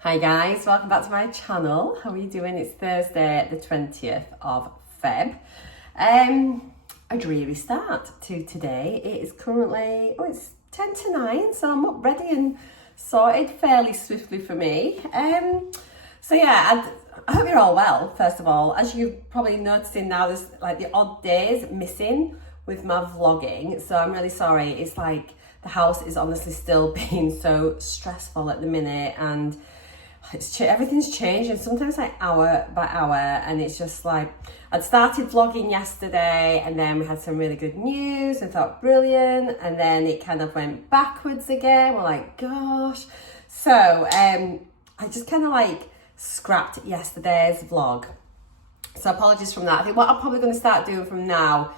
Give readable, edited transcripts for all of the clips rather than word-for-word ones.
Hi guys, welcome back to my channel. How are you doing? It's Thursday the 20th of Feb. A dreary start to today. It is currently, it's 10 to 9, so I'm up ready and sorted fairly swiftly for me. So yeah, I hope you're all well, first of all. As you're probably noticing now, there's like the odd days missing with my vlogging, so I'm really sorry. It's like the house is honestly still being so stressful at the minute, and everything's changing sometimes like hour by hour, and it's just like I'd started vlogging yesterday and then we had some really good news and felt brilliant, and then it kind of went backwards again. We're like, gosh. So I just kind of like scrapped yesterday's vlog, so apologies from that. I think what I'm probably going to start doing from now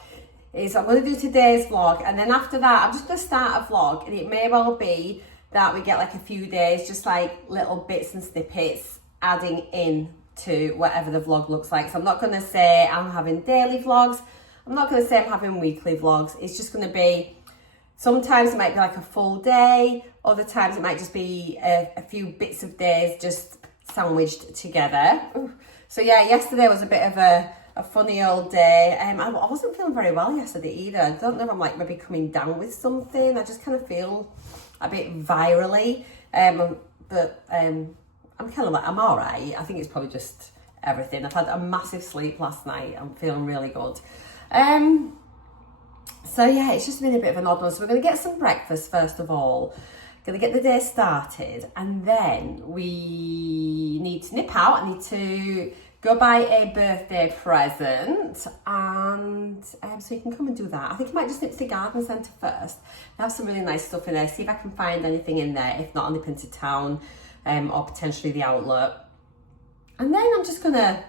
is I'm going to do today's vlog, and then after that I'm just going to start a vlog, and it may well be that we get like a few days, just like little bits and snippets adding in to whatever the vlog looks like. So I'm not going to say I'm having daily vlogs. I'm not going to say I'm having weekly vlogs. It's just going to be, sometimes it might be like a full day. Other times it might just be a few bits of days just sandwiched together. So yeah, yesterday was a bit of a funny old day. I wasn't feeling very well yesterday either. I don't know if I'm like maybe coming down with something. I just kind of feel a bit virally, but I'm kind of like, I'm all right. I think it's probably just everything. I've had a massive sleep last night. I'm feeling really good. So yeah, it's just been a bit of an odd one. So we're going to get some breakfast first of all. Going to get the day started, and then we need to nip out. I need to go buy a birthday present, and so you can come and do that. I think I might just nip to the garden centre first. They have some really nice stuff in there. See if I can find anything in there. If not, I'll nip into town, or potentially the outlet. And then I'm just gonna,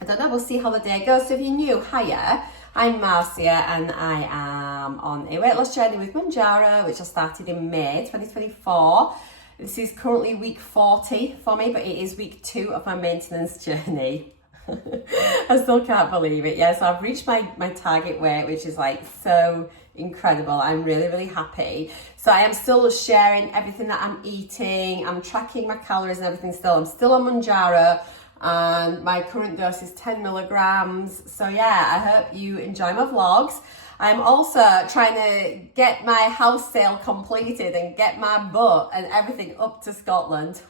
I don't know, we'll see how the day goes. So if you're new, hiya, I'm Marcia, and I am on a weight loss journey with Mounjaro, which I started in May 2024. This is currently week 40 for me, but it is week 2 of my maintenance journey. I still can't believe it. Yeah, so I've reached my target weight, which is like so incredible. I'm really, really happy. So I am still sharing everything that I'm eating. I'm tracking my calories and everything still. I'm still on Mounjaro, and my current dose is 10 milligrams. So yeah, I hope you enjoy my vlogs. I'm also trying to get my house sale completed and get my boat and everything up to Scotland.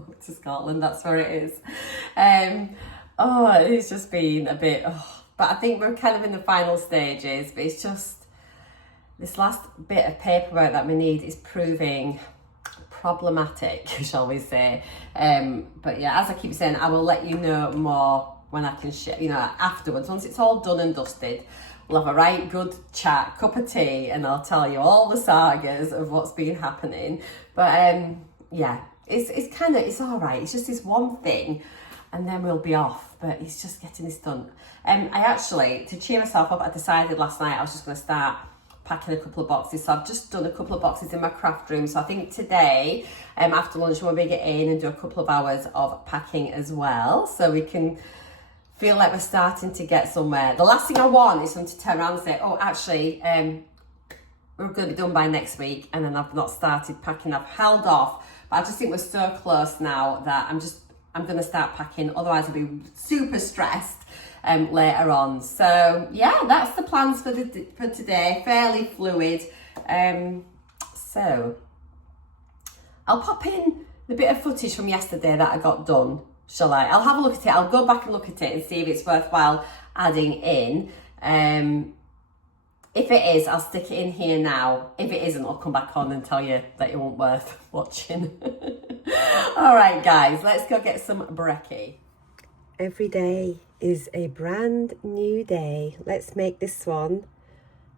Up to Scotland, that's where it is. It's just been a bit, but I think we're kind of in the final stages, but it's just, this last bit of paperwork that we need is proving problematic, shall we say. But yeah, as I keep saying, I will let you know more when I can share, afterwards, once it's all done and dusted. We'll have a right good chat, cup of tea, and I'll tell you all the sagas of what's been happening. But yeah, it's all right. It's just this one thing, and then we'll be off. But it's just getting this done. I actually, to cheer myself up, I decided last night I was just going to start packing a couple of boxes. So I've just done a couple of boxes in my craft room. So I think today, after lunch, we'll maybe get in and do a couple of hours of packing as well, so we can feel like we're starting to get somewhere. The last thing I want is them to turn around and say, oh, actually, we're going to be done by next week, and then I've not started packing. I've held off, but I just think we're so close now that I'm going to start packing. Otherwise I'll be super stressed later on. So yeah, that's the plans for today. Fairly fluid. So I'll pop in the bit of footage from yesterday that I got done. Shall I? I'll have a look at it. I'll go back and look at it and see if it's worthwhile adding in. If it is, I'll stick it in here now. If it isn't, I'll come back on and tell you that it wasn't worth watching. All right, guys, let's go get some brekkie. Every day is a brand new day. Let's make this one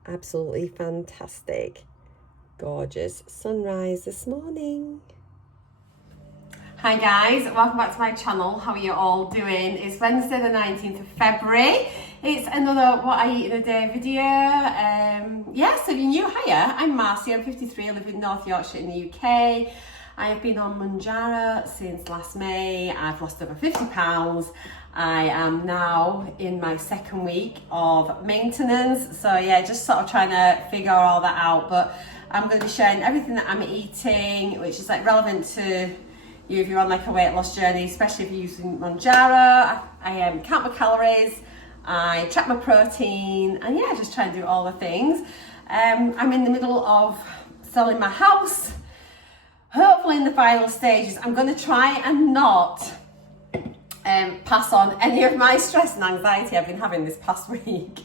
absolutely fantastic. Gorgeous sunrise this morning. Hi guys, welcome back to my channel. How are you all doing? It's Wednesday the 19th of February. It's another What I Eat in a Day video. So if you're new, hiya, I'm Marcy, I'm 53, I live in North Yorkshire in the UK. I have been on Mounjaro since last May. I've lost over 50 pounds. I am now in my second week of maintenance. So yeah, just sort of trying to figure all that out. But I'm going to be sharing everything that I'm eating, which is like relevant to if you're on like a weight loss journey, especially if you're using Mounjaro. I count my calories, I track my protein, and yeah, just try and do all the things. I'm in the middle of selling my house. Hopefully in the final stages. I'm going to try and not pass on any of my stress and anxiety I've been having this past week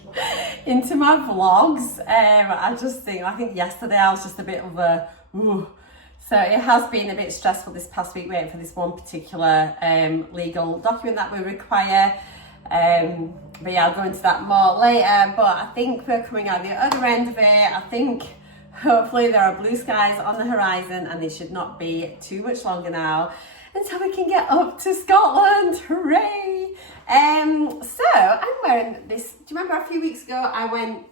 into my vlogs. I think yesterday I was just a bit of a ooh. So it has been a bit stressful this past week waiting for this one particular legal document that we require. But yeah, I'll go into that more later. But I think we're coming out the other end of it. I think hopefully there are blue skies on the horizon, and it should not be too much longer now until we can get up to Scotland. Hooray! So I'm wearing this. Do you remember a few weeks ago I went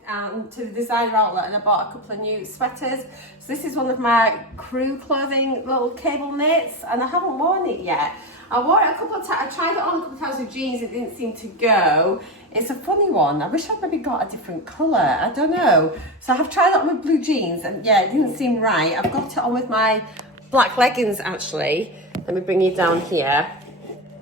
to the designer outlet and I bought a couple of new sweaters? So this is one of my crew clothing little cable knits, and I haven't worn it yet. I wore it a couple of times. I tried it on a couple of times with jeans. It didn't seem to go. It's a funny one. I wish I'd maybe got a different colour. I don't know. So I have tried it on with blue jeans, and yeah, it didn't seem right. I've got it on with my black leggings actually. Let me bring you down here.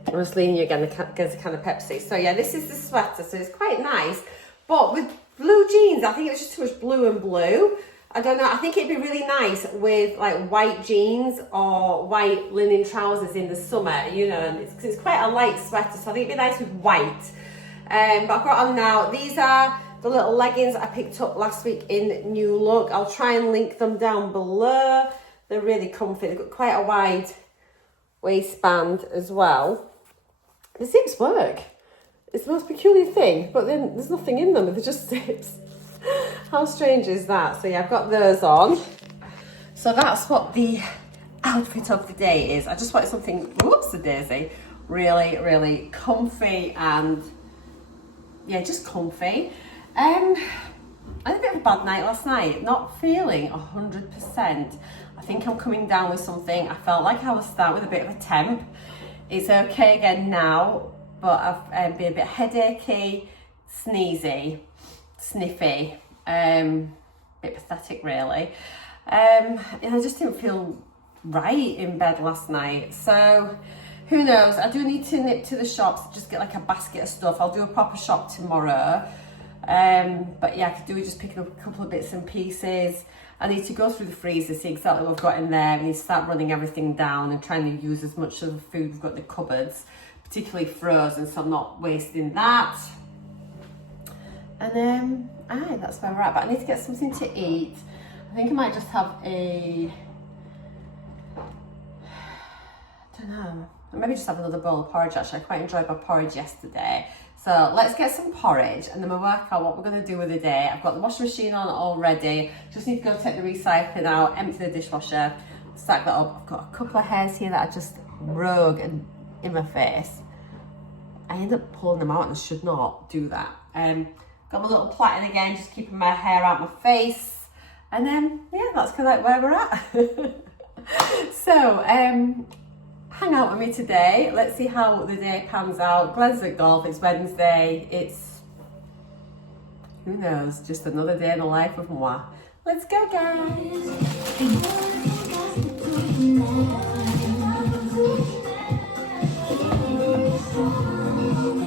I'm just leaning you again against a can of Pepsi. So yeah, this is the sweater. So it's quite nice. But with blue jeans, I think it was just too much blue and blue. I don't know, I think it'd be really nice with like white jeans or white linen trousers in the summer, you know, and it's quite a light sweater, so I think it'd be nice with white. But I've got on now, these are the little leggings I picked up last week in New Look. I'll try and link them down below. They're really comfy, they've got quite a wide waistband as well. The zips work. It's the most peculiar thing, but then there's nothing in them, they're just zips. How strange is that? So yeah, I've got those on. So that's what the outfit of the day is. I just wanted something, whoops a daisy, really, really comfy and yeah, just comfy. I had a bit of a bad night last night, not feeling 100%. I think I'm coming down with something. I felt like I was starting with a bit of a temp. It's okay again now, but I've been a bit headachy, sneezy, sniffy, bit pathetic really. And I just didn't feel right in bed last night. So who knows, I do need to nip to the shops, just get like a basket of stuff. I'll do a proper shop tomorrow. But yeah, I could do with just picking up a couple of bits and pieces. I need to go through the freezer, see exactly what we've got in there. We need to start running everything down and trying to use as much of the food we've got in the cupboards, particularly frozen, so I'm not wasting that. And that's where we're at, but I need to get something to eat. I think I might just have I don't know, maybe just have another bowl of porridge actually. I quite enjoyed my porridge yesterday. So let's get some porridge and then we'll work out what we're going to do with the day. I've got the washing machine on already. Just need to go take the recycling out, empty the dishwasher, stack that up. I've got a couple of hairs here that are just rogue and in my face. I end up pulling them out and I should not do that. Got my little plaiting again, just keeping my hair out my face. And then, yeah, that's kind of like where we're at. So, hang out with me today. Let's see how the day pans out. Glenn's at golf, it's Wednesday. It's, who knows, just another day in the life of Mawa. Let's go, guys.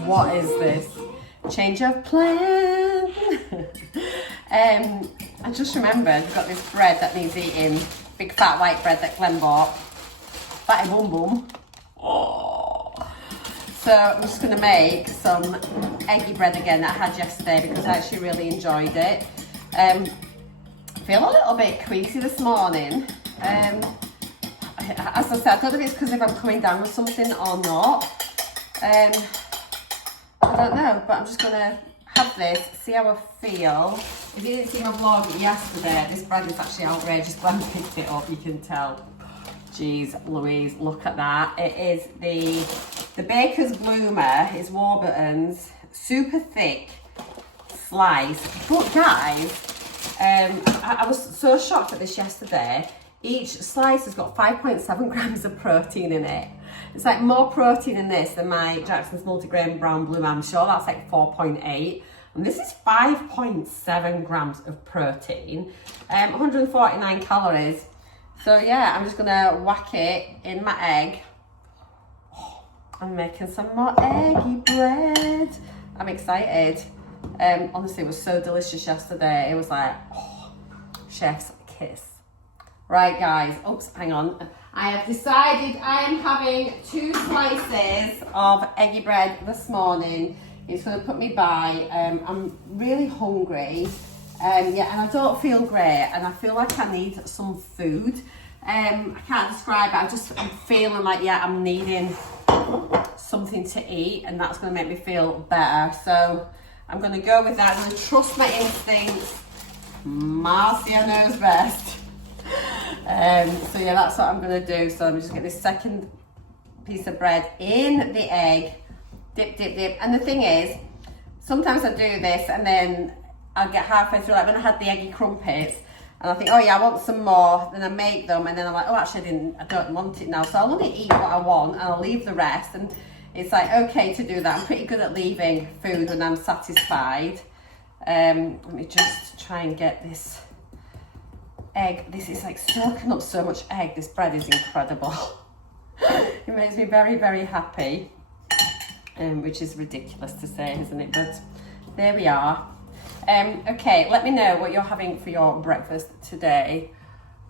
What is this? Change of plan. I just remembered I've got this bread that needs eating. Big fat white bread that Glenn bought. Fatty bum bum. Oh. So I'm just going to make some eggy bread again that I had yesterday because I actually really enjoyed it. I feel a little bit queasy this morning. As I said, I don't know if it's because if I'm coming down with something or not. I don't know, but I'm just going to have this, see how I feel. If you didn't see my vlog yesterday, this bread is actually outrageous. Glenn picked it up, you can tell. Jeez Louise, look at that. It is the Baker's Bloomer, it's Warburton's, super thick slice. But guys, I was so shocked at this yesterday. Each slice has got 5.7 grams of protein in it. It's like more protein in this than my Jackson's multigrain brown bloomer. I'm sure that's like 4.8. And this is 5.7 grams of protein, 149 calories. So yeah, I'm just gonna whack it in my egg I'm making some more eggy bread. I'm excited. Honestly, it was so delicious yesterday. It was like, oh, chef's kiss. Right, guys. Oops, hang on. I have decided I am having 2 slices of eggy bread this morning. It's going to put me by. I'm really hungry. Yeah, and I don't feel great, and I feel like I need some food. I can't describe it. I'm feeling like, yeah, I'm needing something to eat, and that's going to make me feel better. So I'm going to go with that. I'm going to trust my instincts. Marcia knows best. So yeah, that's what I'm going to do. So I'm just going to get this second piece of bread in the egg. Dip, dip, dip. And the thing is, sometimes I do this and then I'll get halfway through, like when I had the eggy crumpets, and I think, oh yeah, I want some more. Then I make them, and then I'm like, oh, actually, I don't want it now. So I'll only eat what I want, and I'll leave the rest. And it's like okay to do that. I'm pretty good at leaving food when I'm satisfied. Let me just try and get this egg. This is like soaking up so much egg. This bread is incredible. It makes me very, very happy, which is ridiculous to say, isn't it? But there we are. Okay, let me know what you're having for your breakfast today.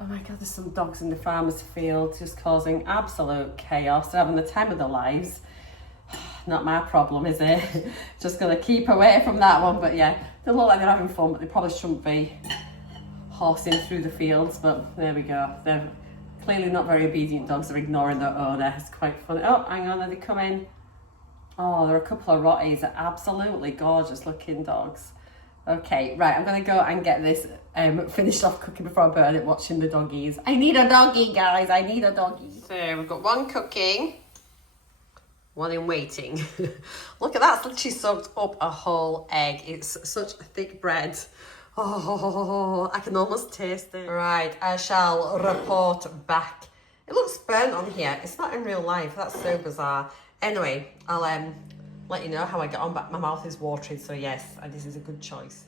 Oh my God, there's some dogs in the farmer's field just causing absolute chaos. They're having the time of their lives. Not my problem, is it? Just gonna keep away from that one. But yeah, they look like they're having fun, but they probably shouldn't be horsing through the fields. But there we go. They're clearly not very obedient dogs. They're ignoring their owner. It's quite funny. Oh, hang on, are they coming? Oh, there are a couple of rotties. They're absolutely gorgeous looking dogs. Okay, right, I'm going to go and get this finished off cooking before I burn it, watching the doggies. I need a doggie, guys. I need a doggie. So we've got one cooking, one in waiting. Look at that. It's literally soaked up a whole egg. It's such thick bread. Oh, I can almost taste it. Right, I shall report back. It looks burnt on here. It's not in real life. That's so bizarre. Anyway, I'll let you know how I get on, but my mouth is watering, so yes, this is a good choice.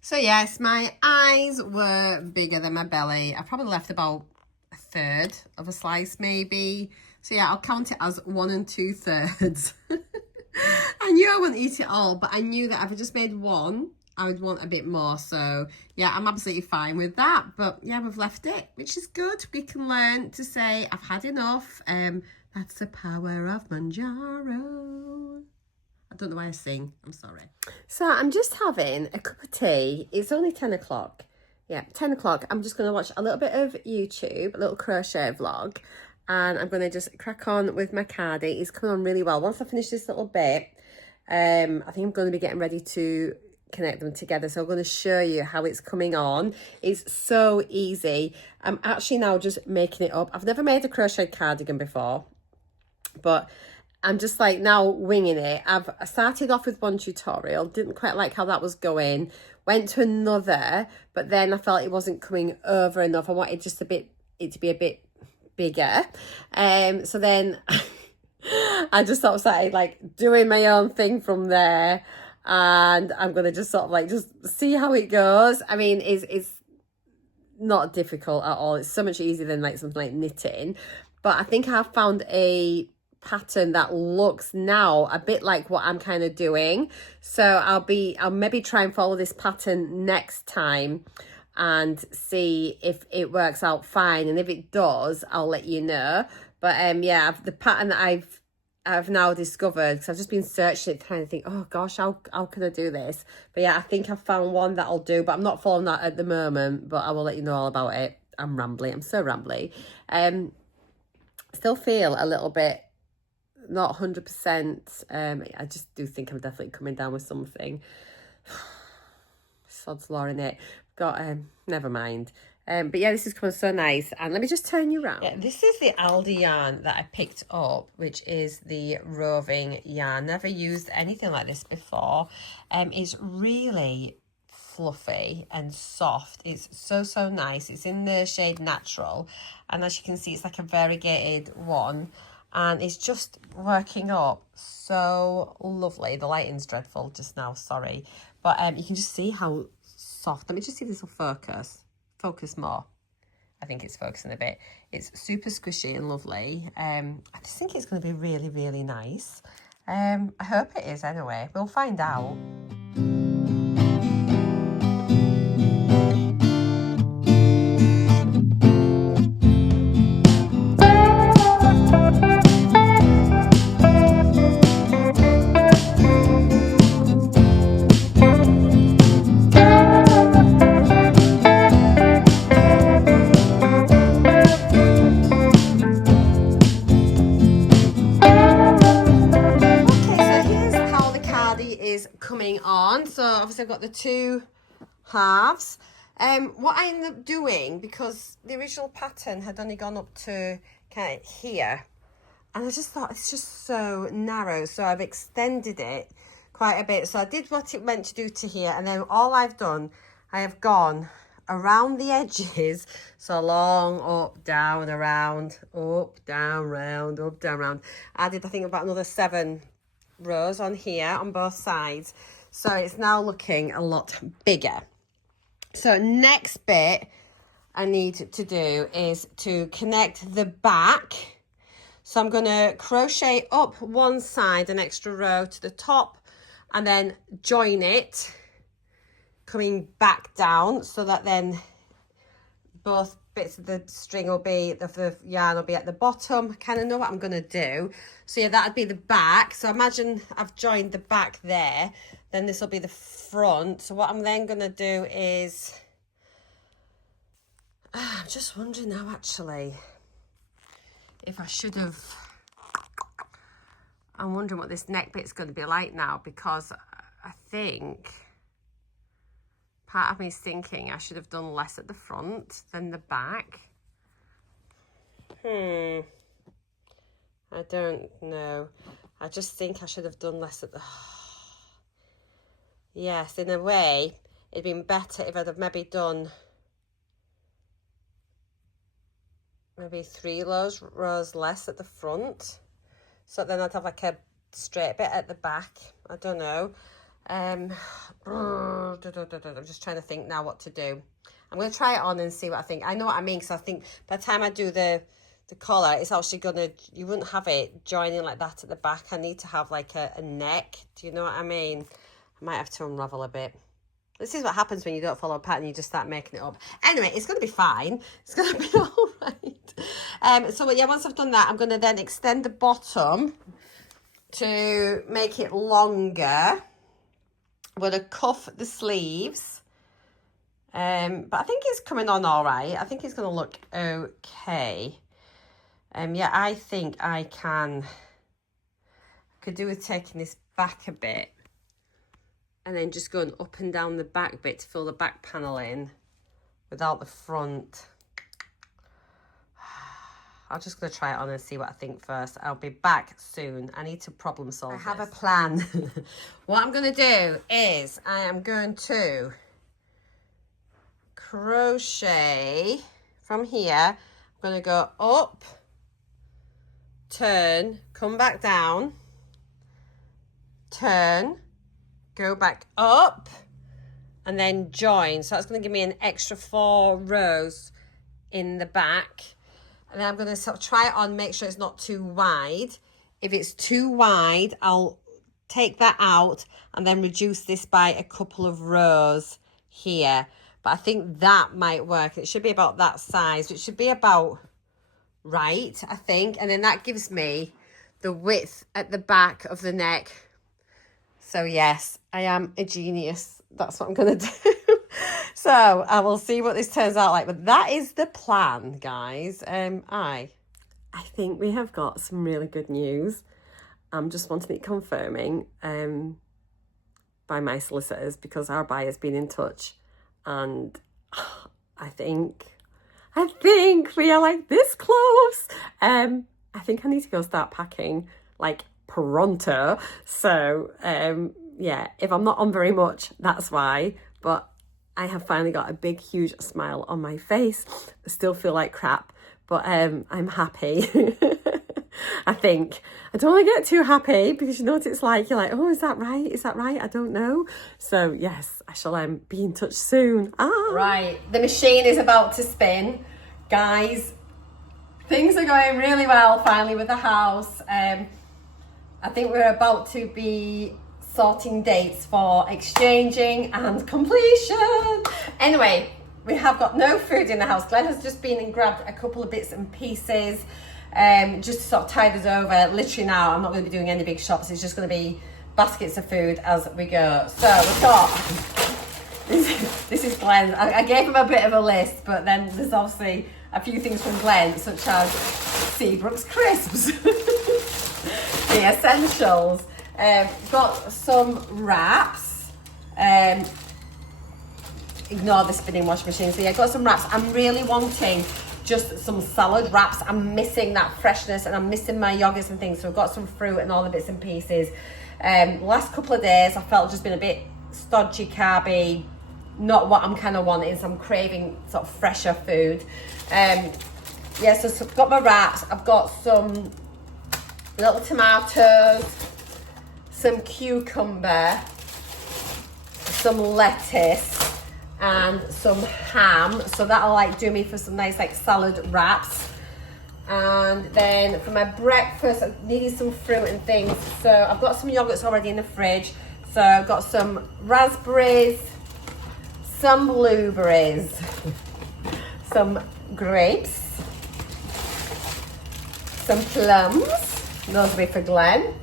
So yes, my eyes were bigger than my belly. I probably left about 1/3 of a slice maybe. So yeah, I'll count it as 1 2/3. I knew I wouldn't eat it all, but I knew that if I just made one, I would want a bit more. So yeah, I'm absolutely fine with that. But yeah, we've left it, which is good. We can learn to say, I've had enough. That's the power of Mounjaro. I don't know why I sing. I'm sorry. So I'm just having a cup of tea. It's only 10 o'clock. Yeah, 10 o'clock. I'm just going to watch a little bit of YouTube, a little crochet vlog. And I'm going to just crack on with my cardi. It's coming on really well. Once I finish this little bit, I think I'm going to be getting ready to connect them together. So I'm going to show you how it's coming on. It's so easy. I'm actually now just making it up. I've never made a crochet cardigan before, but I'm just like now winging it. I started off with one tutorial, didn't quite like how that was going, went to another, but then I felt it wasn't coming over enough. I wanted just it to be a bit bigger. So then I just sort of started like doing my own thing from there, and I'm gonna just sort of like just see how it goes. I mean, it's not difficult at all. It's so much easier than like something like knitting, but I think I've found a pattern that looks now a bit like what I'm kind of doing. So I'll maybe try and follow this pattern next time and see if it works out fine, and if it does, I'll let you know. But yeah, the pattern that I've now discovered, because I've just been searching it, trying to think, oh gosh, how can I do this? But yeah, I think I've found one that'll do, but I'm not following that at the moment, but I will let you know all about it. I'm rambly. I'm so rambly. Still feel a little bit not 100%. I just do think I'm definitely coming down with something. Sod's law in it. Got never mind. But yeah, this is coming so nice. And let me just turn you around. Yeah, this is the Aldi yarn that I picked up, which is the roving yarn. Never used anything like this before. It's really fluffy and soft. It's so nice. It's in the shade Natural, and as you can see, it's like a variegated one, and it's just working up so lovely. The lighting's dreadful just now, sorry, but you can just see how soft. Let me just see this will focus more. I think it's focusing a bit. It's super squishy and lovely. I just think it's going to be really, really nice. I hope it is anyway. We'll find out. Coming on, so obviously I've got the two halves. What I ended up doing, because the original pattern had only gone up to kind of here, and I just thought it's just so narrow, so I've extended it quite a bit. So I did what it meant to do to here, and then all I've done, I have gone around the edges, so long, up, down, around, up, down, round, up, down, round. I did, I think, about another 7 rows on here on both sides, so it's now looking a lot bigger. So next bit I need to do is to connect the back. So I'm going to crochet up one side an extra row to the top, and then join it coming back down, so that then both bits of the string will be, the yarn will be at the bottom. I kind of know what I'm going to do. So yeah, that'd be the back. So imagine I've joined the back there, then this will be the front. So what I'm then going to do is, I'm just wondering now actually if I should have, I'm wondering what this neck bit's going to be like now, because I think part of me is thinking I should have done less at the front than the back. I don't know. I just think I should have done less at the... Yes, in a way, it'd been better if I'd have maybe done maybe 3 rows less at the front. So then I'd have like a straight bit at the back. I don't know. I'm just trying to think now what to do. I'm going to try it on and see what I think. I know what I mean, because I think by the time I do the collar, it's actually going to, you wouldn't have it joining like that at the back. I need to have like a neck. Do you know what I mean? I might have to unravel a bit. This is what happens when you don't follow a pattern, you just start making it up. Anyway, it's going to be fine. It's going to be all right. So yeah, once I've done that, I'm going to then extend the bottom to make it longer. I'm going to cuff the sleeves, but I think it's coming on all right. I think it's going to look okay. Yeah, I think I could do with taking this back a bit and then just going up and down the back bit to fill the back panel in without the front. I'm just going to try it on and see what I think first. I'll be back soon. I need to problem solve this. I have a plan. What I'm going to do is I am going to crochet from here. I'm going to go up, turn, come back down, turn, go back up, and then join. So that's going to give me an extra 4 rows in the back. And then I'm going to sort of try it on, make sure it's not too wide. If it's too wide, I'll take that out and then reduce this by a couple of rows here. But I think that might work. It should be about that size. It should be about right, I think. And then that gives me the width at the back of the neck. So yes, I am a genius. That's what I'm going to do. So I will see what this turns out like, but that is the plan, guys. I think we have got some really good news. I'm just wanting it confirming by my solicitors, because our buyer's been in touch, and I think we are like this close. I think I need to go start packing like pronto. So yeah, if I'm not on very much, that's why. But I have finally got a big, huge smile on my face. I still feel like crap, but I'm happy. I think. I don't want to get too happy, because you know what it's like. You're like, oh, is that right? Is that right? I don't know. So yes, I shall be in touch soon. Right, the machine is about to spin. Guys, things are going really well finally with the house. I think we're about to be sorting dates for exchanging and completion. Anyway, we have got no food in the house. Glenn has just been and grabbed a couple of bits and pieces just to sort of tide us over. Literally now, I'm not going to be doing any big shops. It's just going to be baskets of food as we go. So we've got, this is Glenn. I gave him a bit of a list, but then there's obviously a few things from Glenn, such as Seabrook's crisps, the essentials. Got some wraps. Ignore the spinning washing machine. So yeah, got some wraps. I'm really wanting just some salad wraps. I'm missing that freshness and I'm missing my yogurts and things. So I've got some fruit and all the bits and pieces. Last couple of days I felt just been a bit stodgy, carby, not what I'm kind of wanting. So I'm craving sort of fresher food. Yeah, so I've got my wraps. I've got some little tomatoes, some cucumber, some lettuce, and some ham. So that'll like do me for some nice like salad wraps. And then for my breakfast, I needed some fruit and things. So I've got some yogurts already in the fridge. So I've got some raspberries, some blueberries, some grapes, some plums, those will be for Glenn,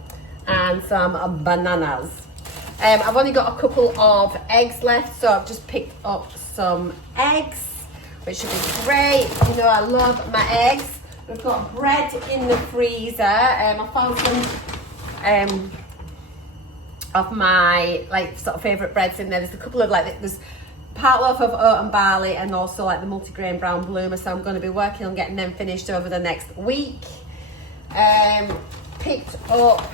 and some bananas. I've only got a couple of eggs left, so I've just picked up some eggs, which should be great. You know I love my eggs. We've got bread in the freezer. I found some of my like sort of favourite breads in there. There's a couple of like, there's part loaf of oat and barley and also like the multigrain brown bloomer, so I'm going to be working on getting them finished over the next week. Picked up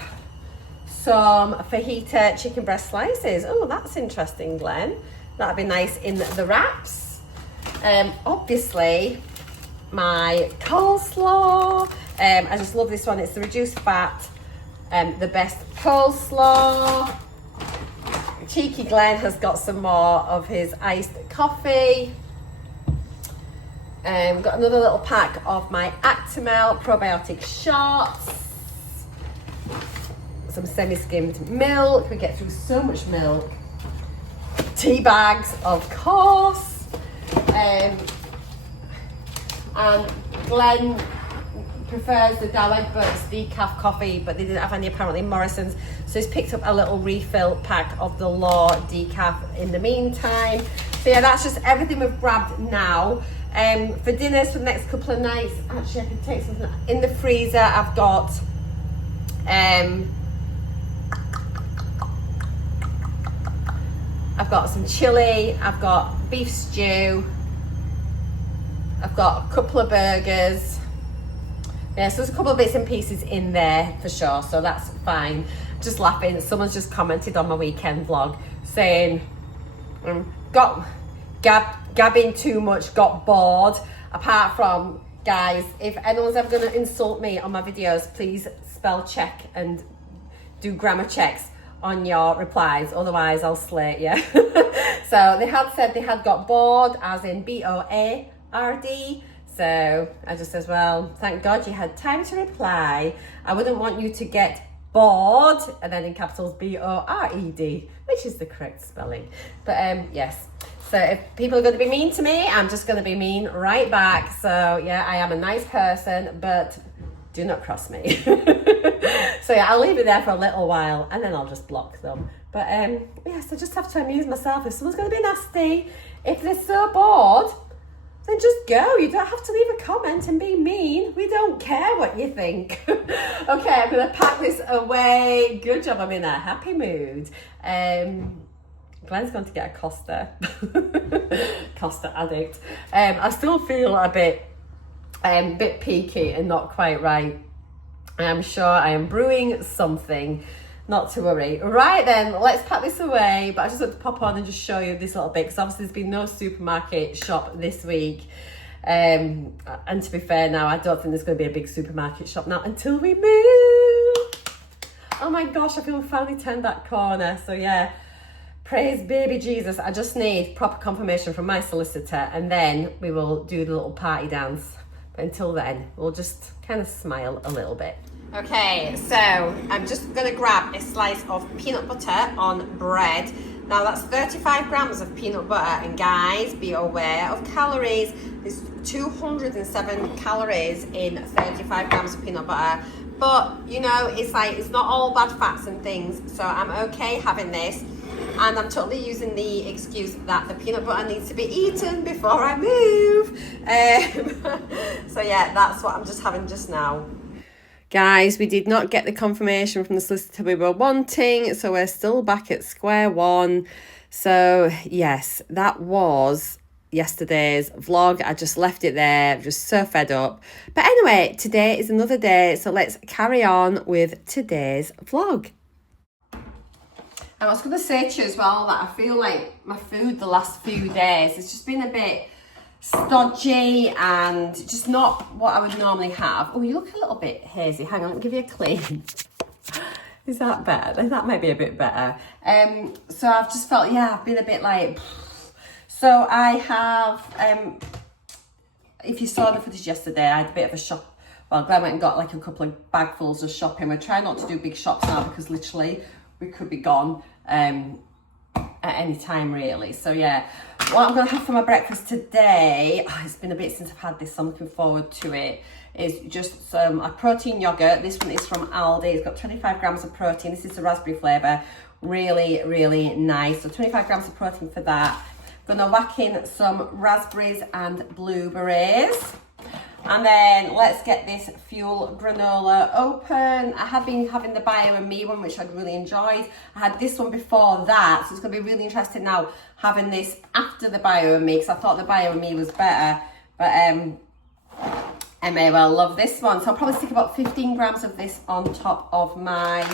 some fajita chicken breast slices. Oh, that's interesting, Glenn. That'd be nice in the wraps. Obviously, my coleslaw. I just love this one. It's the reduced fat, the best coleslaw. Cheeky Glenn has got some more of his iced coffee. Got another little pack of my Actimel probiotic shots. Some semi-skimmed milk. We get through so much milk. Tea bags, of course. And Glenn prefers the Dalek Buts decaf coffee, but they didn't have any apparently in Morrison's. So he's picked up a little refill pack of the Law decaf in the meantime. So yeah, that's just everything we've grabbed now. For dinners for the next couple of nights, actually I could take something in the freezer. I've got some chili, I've got beef stew, I've got a couple of burgers. Yeah, so there's a couple of bits and pieces in there for sure, so that's fine. Just laughing, someone's just commented on my weekend vlog saying, got gabbing too much, got bored. Apart from, guys, if anyone's ever going to insult me on my videos, please spell check and do grammar checks on your replies, otherwise I'll slate you. So they had said they had got bored, as in B-O-A-R-D. So I just says, well, thank God you had time to reply. I wouldn't want you to get bored, and then in capitals B-O-R-E-D, which is the correct spelling. But yes, so if people are going to be mean to me, I'm just going to be mean right back. So yeah, I am a nice person, but do not cross me. So yeah, I'll leave it there for a little while and then I'll just block them. But yes, I just have to amuse myself. If someone's going to be nasty, if they're so bored, then just go. You don't have to leave a comment and be mean. We don't care what you think. Okay, I'm going to pack this away. Good job, I'm in a happy mood. Glenn's going to get a Costa. Costa addict. I still feel a bit peaky and not quite right. I'm sure I am brewing something. Not to worry. Right then, let's pack this away. But I just want to pop on and just show you this little bit, because obviously there's been no supermarket shop this week. And to be fair now, I don't think there's going to be a big supermarket shop now until we move. Oh my gosh, I feel we finally turned that corner. So yeah, Praise baby Jesus. I just need proper confirmation from my solicitor, and then we will do the little party dance. But until then, we'll just kind of smile a little bit. Okay, so I'm just gonna grab a slice of peanut butter on bread. Now that's 35 grams of peanut butter, and guys, be aware of calories. There's 207 calories in 35 grams of peanut butter. But, you know, it's like, it's not all bad fats and things, so I'm okay having this. And I'm totally using the excuse that the peanut butter needs to be eaten before I move. So yeah, that's what I'm just having just now. Guys, we did not get the confirmation from the solicitor we were wanting, so we're still back at square one. So yes, that was yesterday's vlog. I just left it there, just so fed up. But anyway, today is another day, so let's carry on with today's vlog. I was going to say to you as well that I feel like my food the last few days has just been a bit stodgy and just not what I would normally have. Oh, you look a little bit hazy. Hang on, let me give you a clean. Is that better? That might be a bit better. So I've just felt, yeah, I've been a bit like... So I have, if you saw the footage yesterday, I had a bit of a shop. Well, Glenn went and got like a couple of bagfuls of shopping. We're trying not to do big shops now because literally we could be gone at any time really. So yeah, what I'm gonna have for my breakfast today, it's been a bit since I've had this, so I'm looking forward to it, is just some a protein yogurt. This one is from Aldi. It's got 25 grams of protein. This is the raspberry flavour. Really, really nice. So 25 grams of protein for that. Gonna whack in some raspberries and blueberries. And then let's get this fuel granola open. I have been having the Bio and Me one, which I'd really enjoyed. I had this one before that, so it's going to be really interesting now having this after the Bio and Me, because I thought the Bio and Me was better. But I may well love this one. So I'll probably stick about 15 grams of this on top of my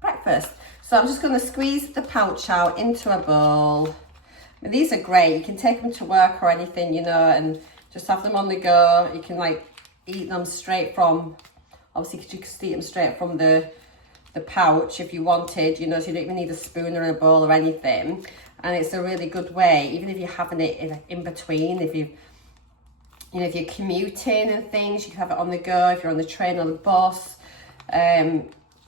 breakfast. So I'm just going to squeeze the pouch out into a bowl. These are great. You can take them to work or anything, you know, and just have them on the go. You can like eat them straight from, obviously you could eat them straight from the pouch if you wanted, you know, so you don't even need a spoon or a bowl or anything. And it's a really good way, even if you're having it in between, if you know, if you're commuting and things, you can have it on the go, if you're on the train or the bus.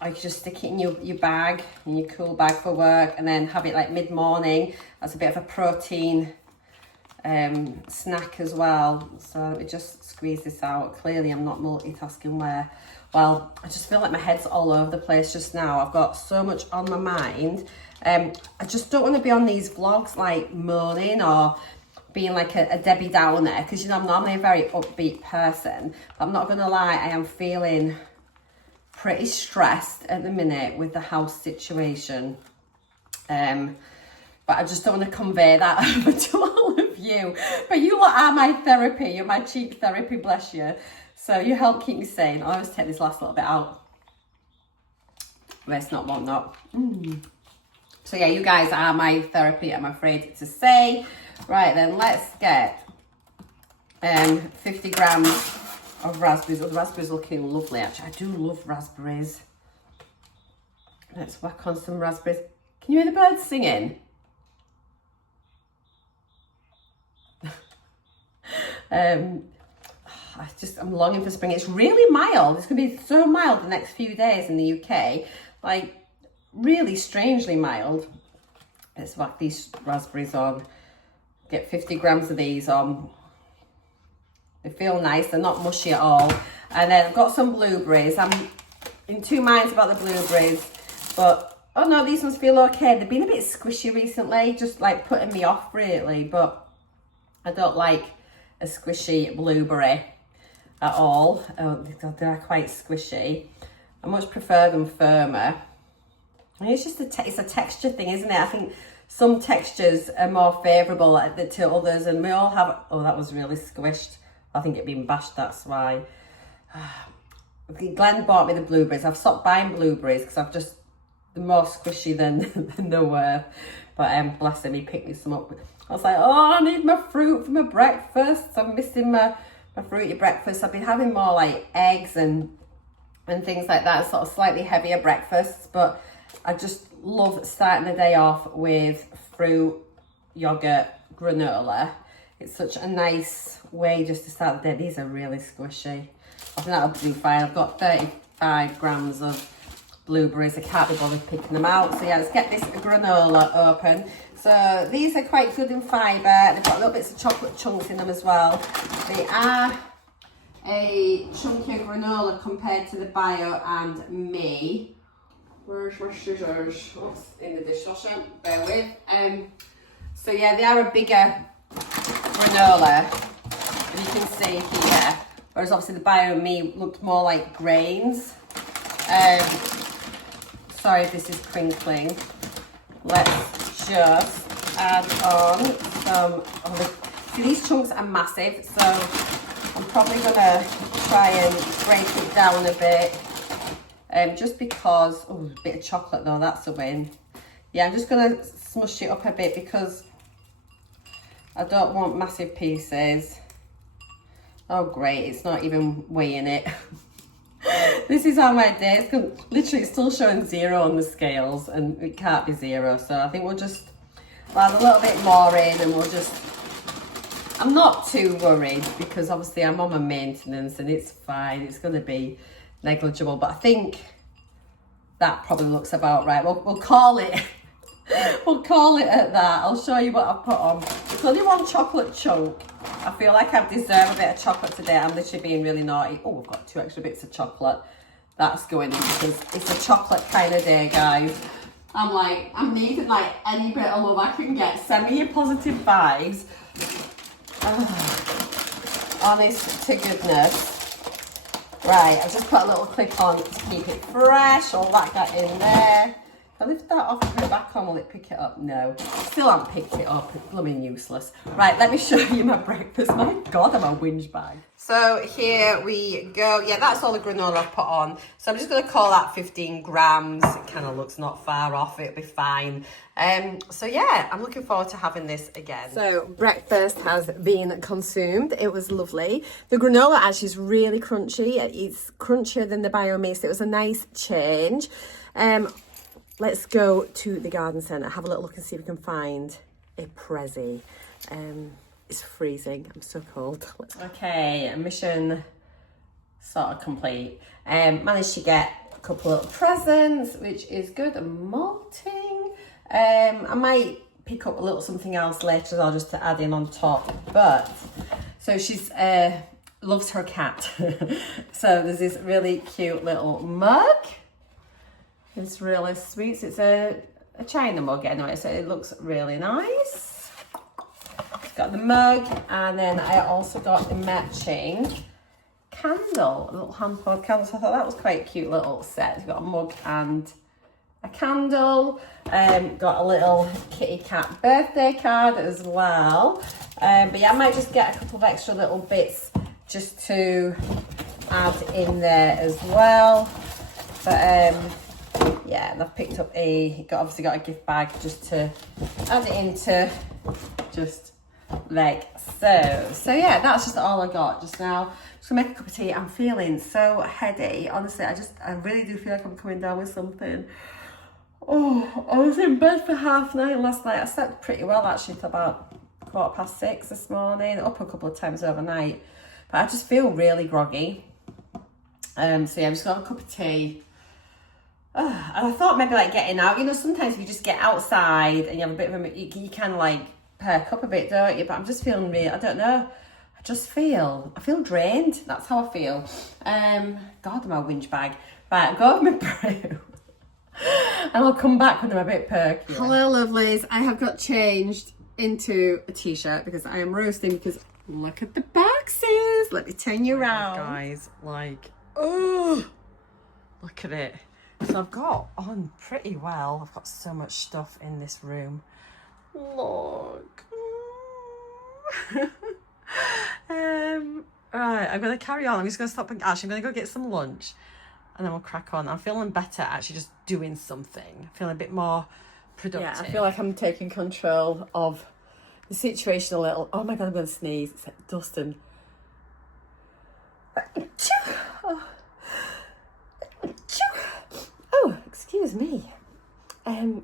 Or you can just stick it in your bag, in your cool bag for work, and then have it like mid-morning. That's a bit of a protein snack as well. So let me just squeeze this out. Clearly I'm not multitasking where, well, I just feel like my head's all over the place just now. I've got so much on my mind. I just don't want to be on these vlogs like moaning or being like a Debbie Downer, because you know I'm normally a very upbeat person. But I'm not going to lie, I am feeling pretty stressed at the minute with the house situation, but I just don't want to convey that over to all of you. But you lot are my therapy. You're my cheap therapy, bless you. So you help keep me sane. I'll always take this last little bit out. Let's not want not. So yeah, you guys are my therapy, I'm afraid to say. Right then, let's get 50 grams of raspberries. Oh, the raspberries looking lovely actually. I do love raspberries. Let's whack on some raspberries. Can you hear the birds singing? I'm longing for spring. It's really mild. It's going to be so mild the next few days in the UK. Like really strangely mild. Let's whack these raspberries on. Get 50 grams of these on. They feel nice, they're not mushy at all. And then I've got some blueberries. I'm in two minds about the blueberries, but oh no, these ones feel okay. They've been a bit squishy recently, just like putting me off really, but I don't like a squishy blueberry at all. Oh, they're quite squishy. I much prefer them firmer. And it's just it's a texture thing, isn't it? I think some textures are more favourable to others, and we all have, oh, that was really squished. I think it'd been bashed, that's why. Glenn bought me the blueberries. I've stopped buying blueberries because I've just, they're more squishy than they're worth. But bless him, he picked me some up. I was like, oh, I need my fruit for my breakfast. I'm missing my fruity breakfast. I've been having more like eggs and things like that, sort of slightly heavier breakfasts. But I just love starting the day off with fruit, yogurt, granola. It's such a nice way just to start the day. These are really squishy. I think that'll do fine. I've got 35 grams of blueberries. I can't be bothered picking them out. So yeah, let's get this granola open. So these are quite good in fibre. They've got little bits of chocolate chunks in them as well. They are a chunkier granola compared to the Bio and Me. Where's my scissors? What's in the dishwasher? Bear with. So yeah, they are a bigger granola, as you can see here. Whereas obviously the Bio and Me looked more like grains. Sorry if this is crinkling. Let's just add on some of the... See, these chunks are massive, so I'm probably gonna try and break it down a bit. Just because, oh, a bit of chocolate though, that's a win. Yeah, I'm just gonna smush it up a bit because I don't want massive pieces. Oh great, it's not even weighing it. This is how my day is going. Literally, it's still showing 0 on the scales and it can't be 0. So I think we'll just add a little bit more in and we'll just... I'm not too worried because obviously I'm on my maintenance and it's fine. It's going to be negligible, but I think that probably looks about right. We'll call it... We'll call it at that. I'll show you what I've put on. It's only one chocolate chunk. I feel like I've deserved a bit of chocolate today. I'm literally being really naughty. Oh, I've got 2 extra bits of chocolate. That's going in because it's a chocolate kind of day, guys. I'm needing like any bit of love I can get. Send me your positive vibes. Honest to goodness. Right, I've just put a little clip on to keep it fresh. All that got in there. If I lift that off and put it back on, will it pick it up? No. Still haven't picked it up. It's blooming useless. Right, let me show you my breakfast. My God, I'm a whinge bag. So here we go. Yeah, that's all the granola I've put on. So I'm just going to call that 15 grams. It kind of looks not far off. It'll be fine. So yeah, I'm looking forward to having this again. So breakfast has been consumed. It was lovely. The granola actually is really crunchy. It's crunchier than the Bio Me, so it was a nice change. Let's go to the garden centre, have a little look and see if we can find a Prezi. It's freezing, I'm so cold. Okay, mission sort of complete. Managed to get a couple of presents, which is good. I'm molting. I might pick up a little something else later as well, just to add in on top. But, so she's loves her cat. So there's this really cute little mug. It's really sweet. So it's a China mug anyway, so it looks really nice. It's got the mug, and then I also got the matching candle, a little hand-pulled candle. So I thought that was quite a cute little set. It's got a mug and a candle. Got a little kitty cat birthday card as well. But yeah, I might just get a couple of extra little bits just to add in there as well. But yeah, and I've picked up obviously got a gift bag just to add it into just like so. So yeah, that's just all I got just now. Just gonna make a cup of tea. I'm feeling so heady. Honestly, I really do feel like I'm coming down with something. Oh, I was in bed for half 9 last night. I slept pretty well actually till about 6:15 this morning, up a couple of times overnight. But I just feel really groggy. So yeah, I'm just gonna have a cup of tea. And I thought maybe like getting out, you know, sometimes if you just get outside and you have a bit of you can like perk up a bit, don't you? But I'm just feeling really, I don't know, I feel drained. That's how I feel. God, I'm a whinge bag. Right, I'll go over my brew. And I'll come back when I'm a bit perky. Hello, lovelies. I have got changed into a t-shirt because I am roasting because look at the boxes. Let me turn you around. Guys, like, oh, look at it. So I've got on pretty well. I've got so much stuff in this room. Look. Right, I'm going to carry on. I'm just going to stop and actually I'm going to go get some lunch and then we'll crack on. I'm feeling better actually just doing something. Feeling a bit more productive. Yeah, I feel like I'm taking control of the situation a little. Oh my God, I'm going to sneeze. It's like Dustin. Oh, excuse me.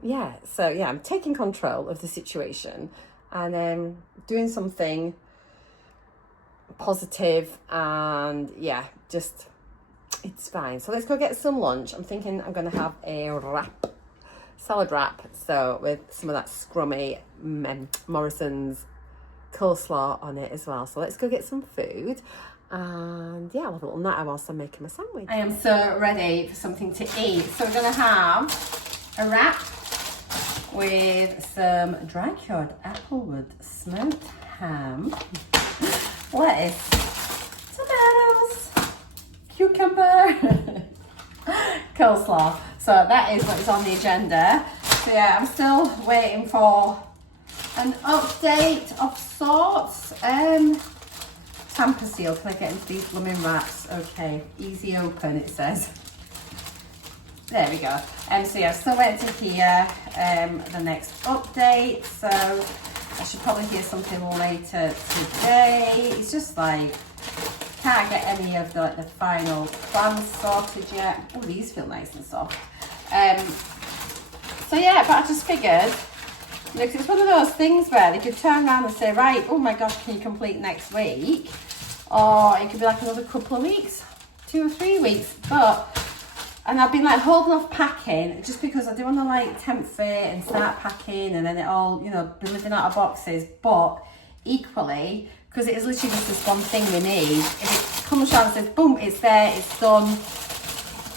yeah, so yeah, I'm taking control of the situation and doing something positive, and yeah, just it's fine. So let's go get some lunch. I'm thinking I'm gonna have a salad wrap, so with some of that scrummy Morrison's coleslaw on it as well. So let's go get some food, and yeah, I'll have a little natter whilst I'm making my sandwich. I am so ready for something to eat. So we're gonna have a wrap with some dry cured applewood smoked ham, lettuce, tomatoes, cucumber, coleslaw. So that is what is on the agenda. So yeah, I'm still waiting for an update of sorts. Tamper seal, can I get into these blooming wraps? Okay, easy open it says. There we go. So yeah, still waiting to hear the next update. So I should probably hear something later today. It's just like, can't get any of the final plans sorted yet. Oh, these feel nice and soft. So yeah, but I just figured, you know, 'cause it's one of those things where they could turn around and say, right, oh my gosh, can you complete next week? Or it could be like another couple of weeks, 2 or 3 weeks. And I've been like holding off packing just because I do want to like tempt fate and start packing, and then it all, you know, be living out of boxes. But equally, because it is literally just this one thing we need, if it comes around and says, boom, it's there, it's done,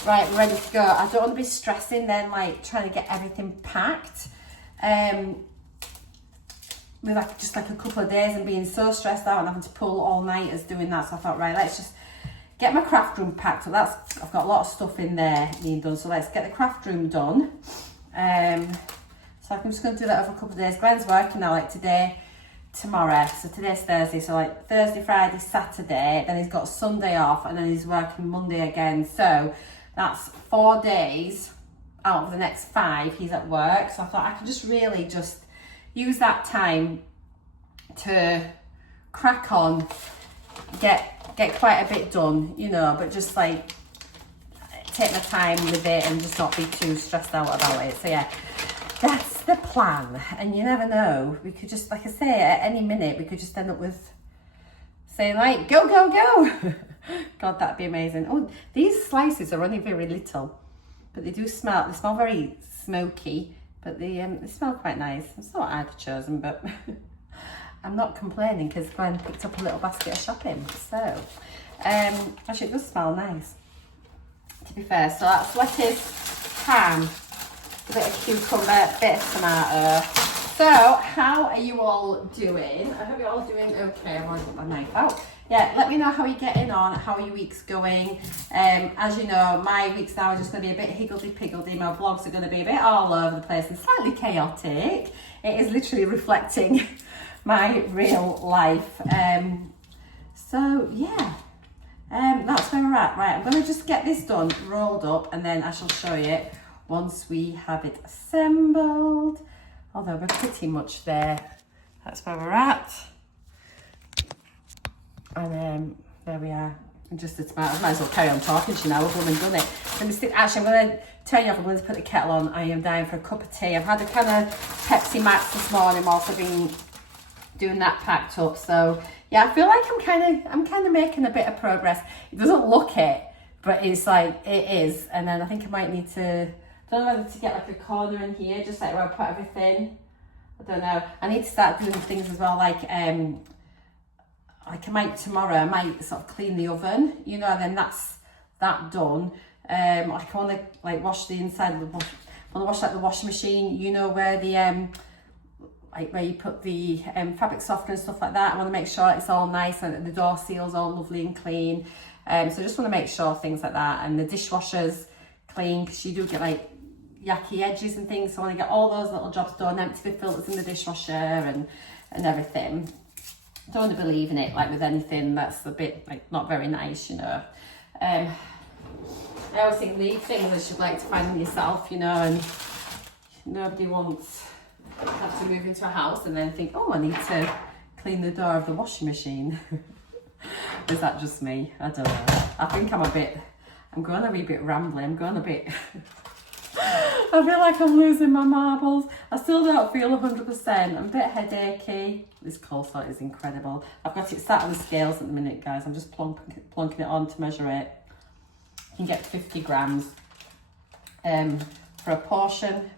right, we're ready to go. I don't want to be stressing then, like trying to get everything packed. With like just like a couple of days and being so stressed out and having to pull all-nighters doing that. So I thought, right, let's just get my craft room packed. So I've got a lot of stuff in there being done. So let's get the craft room done. So I'm just going to do that over a couple of days. Glenn's working now, like today, tomorrow. So today's Thursday. So like Thursday, Friday, Saturday. Then he's got Sunday off, and then he's working Monday again. So that's 4 days out of the next 5 he's at work. So I thought I could just really just use that time to crack on, get quite a bit done, you know, but just like take my time with it and just not be too stressed out about it. So yeah, that's the plan. And you never know, we could just, like I say, at any minute we could just end up with saying like, go, go, go. God, that'd be amazing. Oh, these slices are only very little, but they smell very smoky, but they smell quite nice. It's not what I'd have chosen, but I'm not complaining because Glenn picked up a little basket of shopping. So actually it does smell nice, to be fair. So that's lettuce, ham, a bit of cucumber, a bit of tomato. So how are you all doing? I hope you're all doing okay. I've already got my knife out. Yeah, let me know how you're getting on, how are your weeks going. As you know, my weeks now are just going to be a bit higgledy-piggledy. My vlogs are going to be a bit all over the place and slightly chaotic. It is literally reflecting my real life. So yeah, that's where we're at. Right, I'm going to just get this done, rolled up, and then I shall show you once we have it assembled. Although we're pretty much there. That's where we're at. And there we are. Just the tomatoes. Might as well carry on talking to you now. We've women done it. Actually, I'm going to turn you off. I'm going to put the kettle on. I am dying for a cup of tea. I've had a kind of Pepsi Max this morning whilst I've been doing that packed up. So yeah, I feel like I'm kind of making a bit of progress. It doesn't look it, but it's like it is. And then I think I might need to, I don't know whether to get like a corner in here, just like where I put everything. I don't know. I need to start doing things as well, like tomorrow I might sort of clean the oven, you know, and then that's that done. Like I want to like wash the inside of the wash. I want to wash like the washing machine, you know, where the like where you put the fabric softener and stuff like that. I want to make sure it's all nice and the door seal's all lovely and clean. So I just want to make sure things like that, and the dishwasher's clean because you do get like yucky edges and things. So I want to get all those little jobs done, empty the filters in the dishwasher and everything. Don't want to believe in it like with anything that's a bit like not very nice, you know. I always think these things I should like to find them yourself, you know, and nobody wants to have to move into a house and then think, oh, I need to clean the door of the washing machine. Is that just me? I don't know. I think I'm going a wee bit rambling. I'm going a bit I feel like I'm losing my marbles. I still don't feel 100%. I'm a bit headachy. This coleslaw is incredible. I've got it sat on the scales at the minute, guys. I'm just plonking it on to measure it. You can get 50 grams for a portion.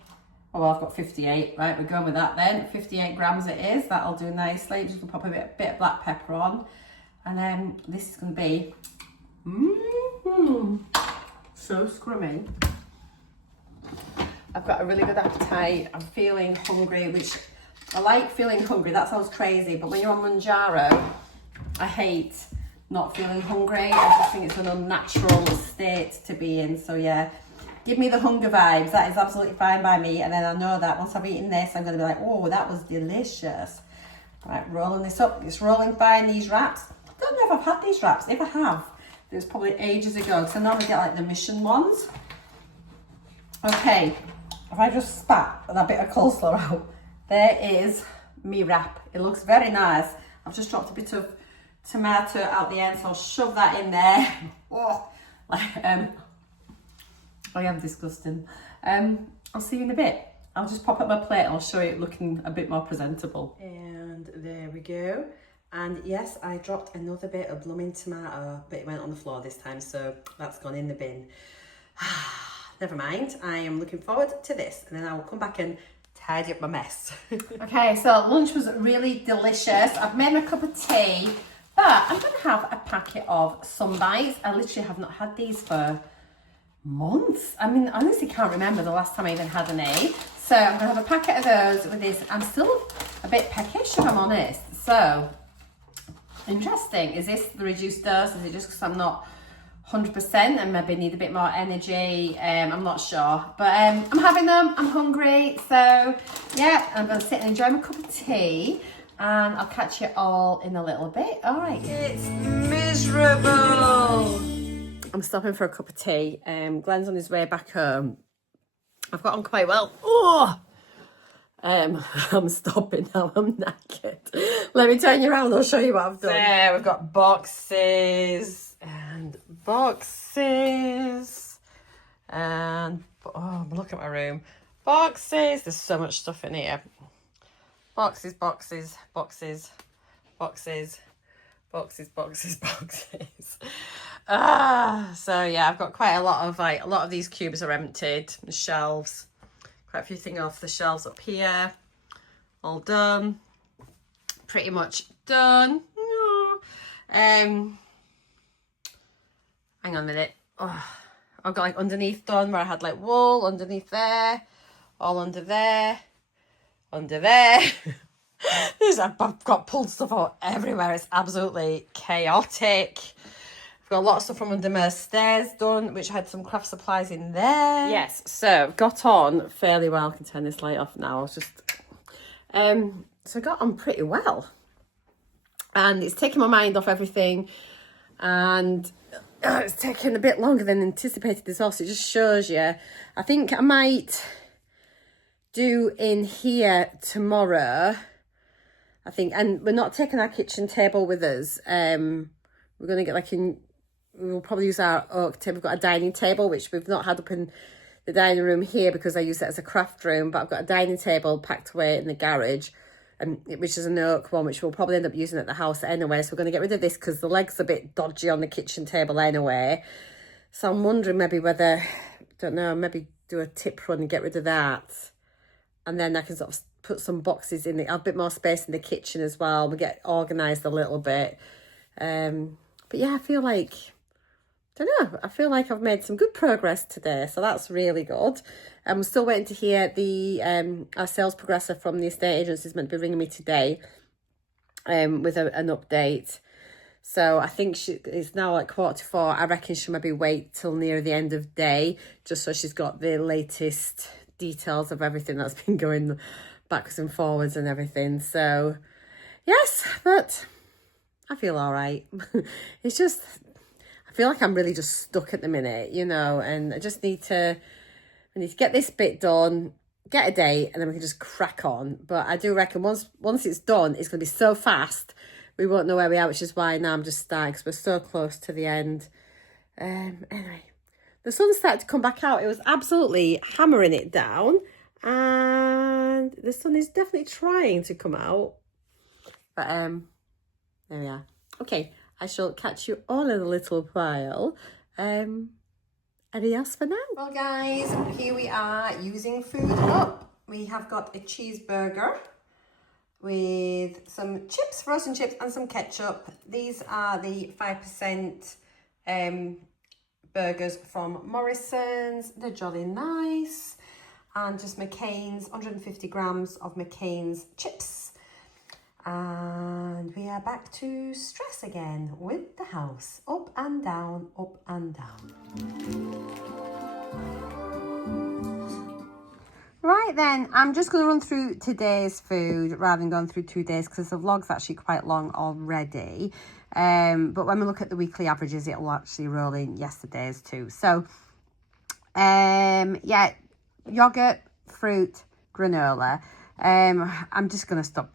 Oh, well, I've got 58. Right, we're going with that then. 58 grams it is. That'll do nicely. Just gonna pop a bit of black pepper on. And then this is going to be so scrummy. I've got a really good appetite. I'm feeling hungry, which I like feeling hungry. That sounds crazy, but when you're on Mounjaro, I hate not feeling hungry. I just think it's an unnatural state to be in. So yeah, give me the hunger vibes. That is absolutely fine by me. And then I know that once I've eaten this, I'm going to be like, oh, that was delicious. Right, rolling this up. It's rolling fine, these wraps. I don't know if I've had these wraps. If I have, it was probably ages ago, because I normally get like the mission ones. Okay. If I just spat that bit of coleslaw out, there is me wrap. It looks very nice. I've just dropped a bit of tomato out the end, so I'll shove that in there. Oh, I am disgusting. I'll see you in a bit. I'll just pop up my plate and I'll show you it looking a bit more presentable. And there we go. And yes, I dropped another bit of blooming tomato, but it went on the floor this time, so that's gone in the bin. Never mind, I am looking forward to this, and then I will come back and tidy up my mess. Okay, so lunch was really delicious. I've made a cup of tea, but I'm going to have a packet of Sunbites. I literally have not had these for months. I mean, I honestly can't remember the last time I even had any. So I'm going to have a packet of those with this. I'm still a bit peckish, if I'm honest. So, interesting. Is this the reduced dose? Is it just because I'm not 100% and maybe need a bit more energy? I'm not sure, but I'm having them. I'm hungry, so yeah, I'm going to sit and enjoy my cup of tea, and I'll catch you all in a little bit. All right. It's miserable. I'm stopping for a cup of tea. Glenn's on his way back home. I've got on quite well. Oh, I'm stopping now. I'm knackered. Let me turn you around. I'll show you what I've done. There, we've got boxes and boxes, and oh, look at my room. Boxes. There's so much stuff in here. Boxes, boxes, boxes, boxes, boxes, boxes, boxes. So yeah, I've got quite a lot of these cubes are emptied. The shelves, quite a few things off the shelves up here. All done. Pretty much done. Hang on a minute. Oh, I've got like underneath done where I had like wool underneath there, all under there, under there. I've got pulled stuff out everywhere. It's absolutely chaotic. I've got a lot of stuff from under my stairs done, which had some craft supplies in there. Yes, so got on fairly well. I can turn this light off now. I was just, so I got on pretty well. And it's taken my mind off everything. And it's taken a bit longer than anticipated as well. So it just shows you. I think I might do in here tomorrow. I think, and we're not taking our kitchen table with us. We're going to get like we'll probably use our oak table. We've got a dining table, which we've not had up in the dining room here because I use it as a craft room, but I've got a dining table packed away in the garage, which is an oak one, which we'll probably end up using at the house anyway. So we're going to get rid of this because the leg's a bit dodgy on the kitchen table anyway. So I'm wondering maybe whether, don't know, maybe do a tip run and get rid of that. And then I can sort of put some boxes in, have a bit more space in the kitchen as well. We get organised a little bit. But yeah, I feel like, I feel like I've made some good progress today, so that's really good. I'm still waiting to hear our sales progressor from the estate agency is meant to be ringing me today with an update. So I think it's now like 3:45. I reckon she'll maybe wait till near the end of day, just so she's got the latest details of everything that's been going backwards and forwards and everything. So yes, but I feel all right. It's just, I feel like I'm really just stuck at the minute, and I just need to get this bit done, get a date, and then we can just crack on. But I do reckon once it's done, it's going to be so fast, we won't know where we are, which is why now I'm just starting, because we're so close to the end. Anyway, the sun started to come back out. It was absolutely hammering it down, and the sun is definitely trying to come out. But there we are. Okay, I shall catch you all in a little while. Adios for now. Well guys, here we are using food up. We have got a cheeseburger with some chips, frozen chips, and some ketchup. These are the 5% burgers from Morrison's. They're jolly nice. And just McCain's, 150 grams of McCain's chips. And we are back to stress again with the house. Up and down, up and down. Right then, I'm just going to run through today's food rather than going through 2 days because the vlog's actually quite long already. But when we look at the weekly averages, it'll actually roll in yesterday's too. So, yeah, yogurt, fruit, granola. I'm just going to stop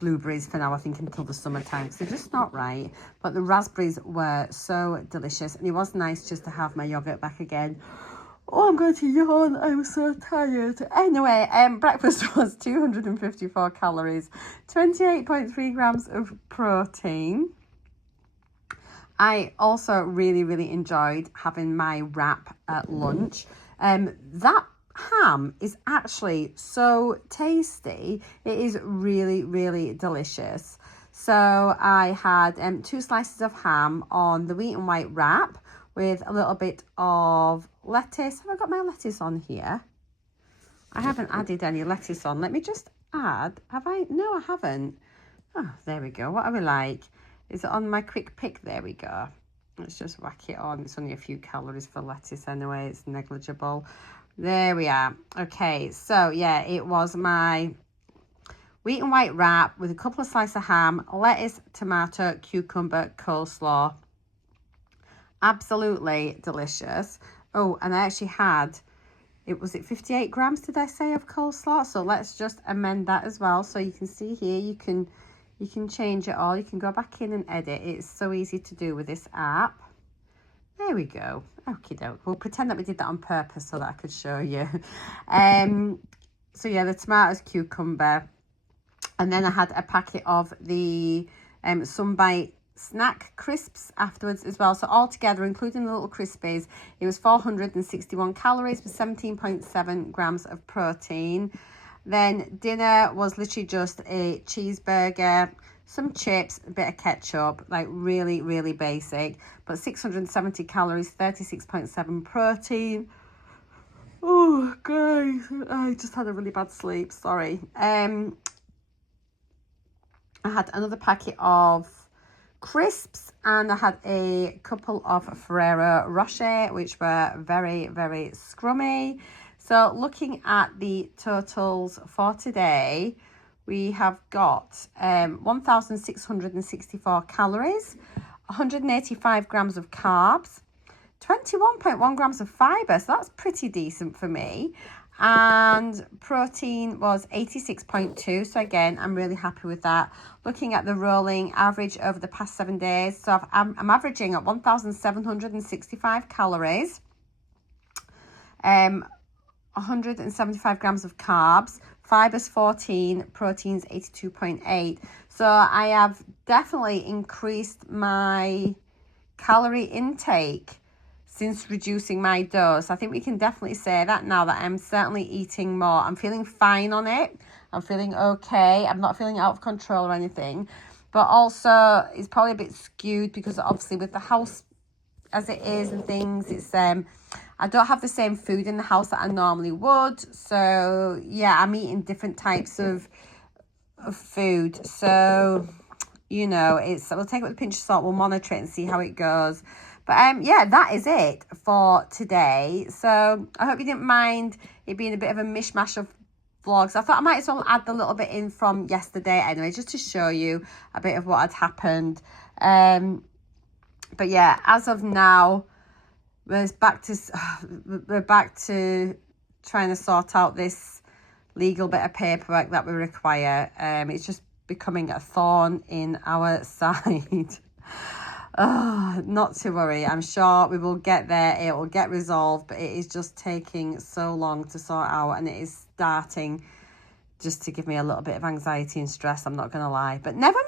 blueberries for now, I think, until the summertime because they're just not right. But the raspberries were so delicious, and it was nice just to have my yogurt back again. Oh, I'm going to yawn. I'm so tired. Anyway, breakfast was 254 calories, 28.3 grams of protein. I also really enjoyed having my wrap at lunch. That ham is actually so tasty. It is really delicious. So I had 2 slices of ham on the wheat and white wrap with a little bit of lettuce. Have I got my lettuce on here? I haven't added any lettuce on. Let me just add. Have I? No, I haven't. Oh, there we go. What are we like? Is it on my quick pick? There we go. Let's just whack it on. It's only a few calories for lettuce anyway. It's negligible. There we are. Okay, so yeah, it was my wheat and white wrap with a couple of slices of ham, lettuce, tomato, cucumber, coleslaw. Absolutely delicious. Oh, and I actually had, was it 58 grams, did I say, of coleslaw? So let's just amend that as well. So you can see here, you can change it all. You can go back in and edit. It's so easy to do with this app. There we go. Okie doke. We'll pretend that we did that on purpose so that I could show you. So yeah, the tomatoes, cucumber. And then I had a packet of the Sunbite snack crisps afterwards as well. So altogether, including the little crispies, it was 461 calories with 17.7 grams of protein. Then dinner was literally just a cheeseburger, some chips, a bit of ketchup, like really basic, but 670 calories, 36.7 protein. Oh guys, I just had a really bad sleep, sorry. I had another packet of crisps, and I had a couple of Ferrero Rocher, which were very scrummy. So looking at the totals for today, we have got 1,664 calories, 185 grams of carbs, 21.1 grams of fibre, so that's pretty decent for me. And protein was 86.2, so again, I'm really happy with that. Looking at the rolling average over the past 7 days, so I'm averaging at 1,765 calories, 175 grams of carbs, fibers 14, proteins 82.8. So I have definitely increased my calorie intake since reducing my dose. I think we can definitely say that now, that I'm certainly eating more. I'm feeling fine on it. I'm feeling okay. I'm not feeling out of control or anything. But also, it's probably a bit skewed because obviously with the house as it is and things, it's I don't have the same food in the house that I normally would. So yeah, I'm eating different types of food. So, you know, we'll take it with a pinch of salt. We'll monitor it and see how it goes. But yeah, that is it for today. So I hope you didn't mind it being a bit of a mishmash of vlogs. I thought I might as well add a little bit in from yesterday anyway, just to show you a bit of what had happened. But yeah, as of now, we're back to trying to sort out this legal bit of paperwork that we require. It's just becoming a thorn in our side. Oh, not to worry. I'm sure we will get there. It will get resolved, but it is just taking so long to sort out, and it is starting just to give me a little bit of anxiety and stress, I'm not going to lie. But never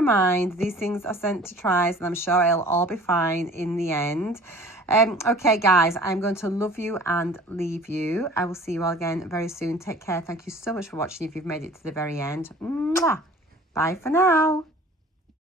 mind. These things are sent to tries, and I'm sure it'll all be fine in the end. Okay, guys, I'm going to love you and leave you. I will see you all again very soon. Take care. Thank you so much for watching if you've made it to the very end. Mwah. Bye for now.